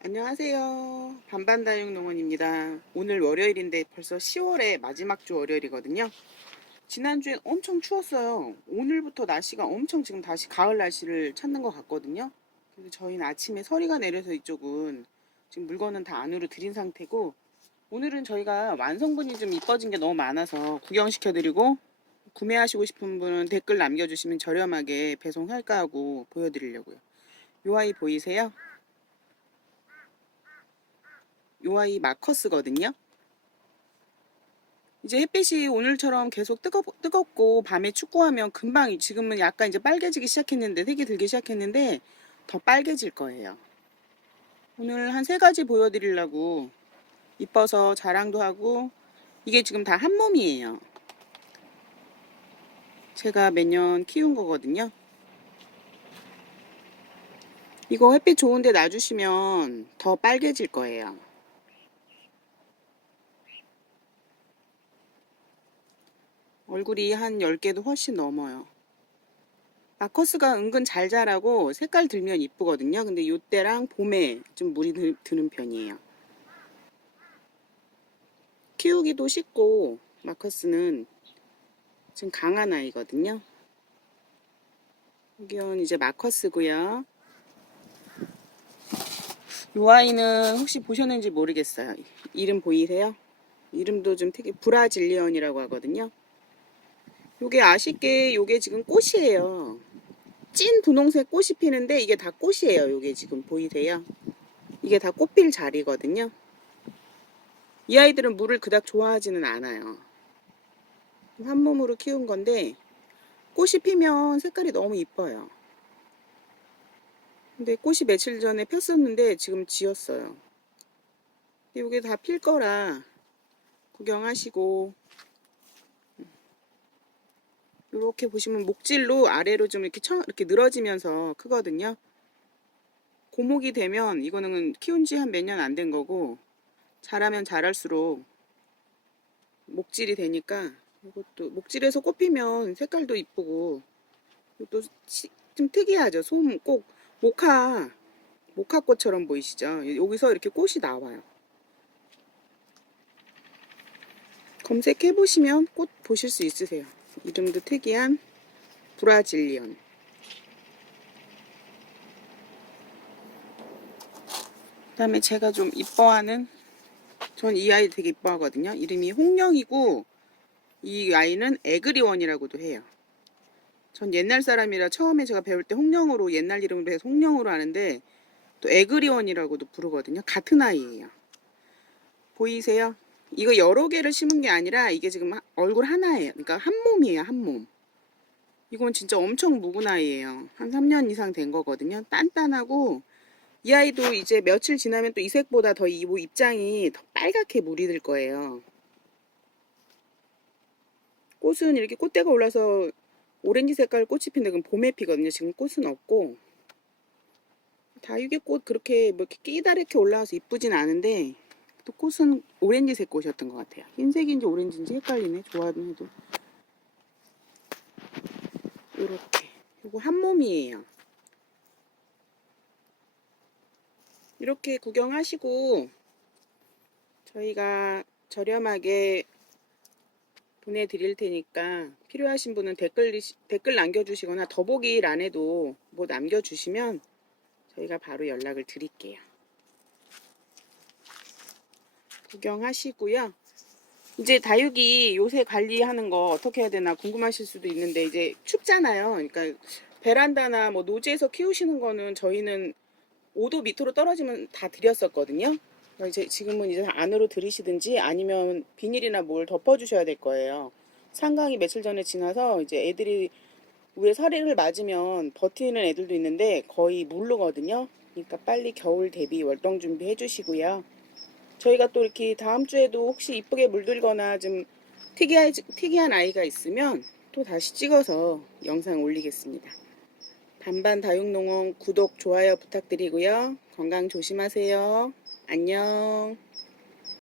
안녕하세요. 반반다육농원입니다. 오늘 월요일인데 벌써 10월의 마지막 주 월요일이거든요. 지난주엔 엄청 추웠어요. 오늘부터 날씨가 엄청 지금 다시 가을 날씨를 찾는 것 같거든요. 그래서 저희는 아침에 서리가 내려서 이쪽은 지금 물건은 다 안으로 들인 상태고 오늘은 저희가 완성분이 좀 이뻐진 게 너무 많아서 구경시켜드리고 구매하시고 싶은 분은 댓글 남겨주시면 저렴하게 배송할까 하고 보여드리려고요. 요 아이 보이세요? 요 아이 마커스거든요. 이제 햇빛이 오늘처럼 계속 뜨거, 뜨겁고 밤에 축구하면 금방 지금은 약간 이제 빨개지기 시작했는데 색이 들기 시작했는데 더 빨개질 거예요. 오늘 한 세 가지 보여드리려고 이뻐서 자랑도 하고 이게 지금 다 한 몸이에요. 제가 매년 키운 거거든요. 이거 햇빛 좋은데 놔주시면 더 빨개질 거예요. 얼굴이 한 10개도 훨씬 넘어요. 마커스가 은근 잘 자라고 색깔 들면 이쁘거든요. 근데 요때랑 봄에 좀 물이 드- 드는 편이에요. 키우기도 쉽고 마커스는 좀 강한 아이거든요. 여기는 이제 마커스고요. 이 아이는 혹시 보셨는지 모르겠어요. 이름 보이세요? 이름도 좀 되게 브라질리언이라고 하거든요. 요게 아쉽게 요게 지금 꽃이에요. 찐 분홍색 꽃이 피는데 이게 다 꽃이에요. 요게 지금 보이세요? 이게 다 꽃필 자리거든요. 이 아이들은 물을 그닥 좋아하지는 않아요. 한 몸으로 키운 건데 꽃이 피면 색깔이 너무 이뻐요. 근데 꽃이 며칠 전에 폈었는데 지금 지었어요. 이게 다 필 거라 구경하시고 이렇게 보시면 목질로 아래로 좀 이렇게 쳐, 이렇게 늘어지면서 크거든요. 고목이 되면 이거는 키운 지 한 몇 년 안 된 거고 자라면 자랄수록 목질이 되니까 이것도 목질에서 꽃피면 색깔도 이쁘고 시- 좀 특이하죠. 솜 꼭 모카 모카꽃처럼 보이시죠? 여기서 이렇게 꽃이 나와요. 검색해 보시면 꽃 보실 수 있으세요. 이름도 특이한 브라질리언. 그 다음에 제가 좀 이뻐하는 전 이 아이 되게 이뻐하거든요. 이름이 홍령이고 이 아이는 에그리원이라고도 해요. 전 옛날 사람이라 처음에 제가 배울 때 홍령으로 옛날 이름으로 해서 홍령으로 하는데 또 에그리원이라고도 부르거든요. 같은 아이예요. 보이세요? 이거 여러 개를 심은 게 아니라 이게 지금 하- 얼굴 하나예요. 그러니까 한 몸이에요, 한 몸. 이건 진짜 엄청 묵은 아이예요. 한 3년 이상 된 거거든요. 단단하고 이 아이도 이제 며칠 지나면 또 이 색보다 더 이 입장이 더 빨갛게 물이 들 거예요. 꽃은 이렇게 꽃대가 올라서 오렌지 색깔 꽃이 피는데 그건 봄에 피거든요. 지금 꽃은 없고 다육이 꽃 그렇게 뭐 이렇게 끼다랗게 올라와서 이쁘진 않은데 또 꽃은 오렌지색 꽃이었던 것 같아요. 흰색인지 오렌지인지 헷갈리네. 좋아하는 해도. 이렇게. 이거 한 몸이에요. 이렇게 구경하시고 저희가 저렴하게 보내드릴 테니까 필요하신 분은 댓글 댓글 남겨주시거나 더보기란에도 뭐 남겨주시면 저희가 바로 연락을 드릴게요. 구경하시고요. 이제 다육이 요새 관리하는 거 어떻게 해야 되나 궁금하실 수도 있는데 이제 춥잖아요. 그러니까 베란다나 뭐 노지에서 키우시는 거는 저희는 5도 밑으로 떨어지면 다 드렸었거든요. 이제 지금은 이제 안으로 들이시든지 아니면 비닐이나 뭘 덮어주셔야 될 거예요. 상강이 며칠 전에 지나서 이제 애들이 위에 서리를 맞으면 버티는 애들도 있는데 거의 물르거든요. 그러니까 빨리 겨울 대비 월동 준비해 주시고요. 저희가 또 이렇게 다음 주에도 혹시 이쁘게 물들거나 좀 특이한, 특이한 아이가 있으면 또 다시 찍어서 영상 올리겠습니다. 반반 다육농원 구독, 좋아요 부탁드리고요. 건강 조심하세요. 안녕.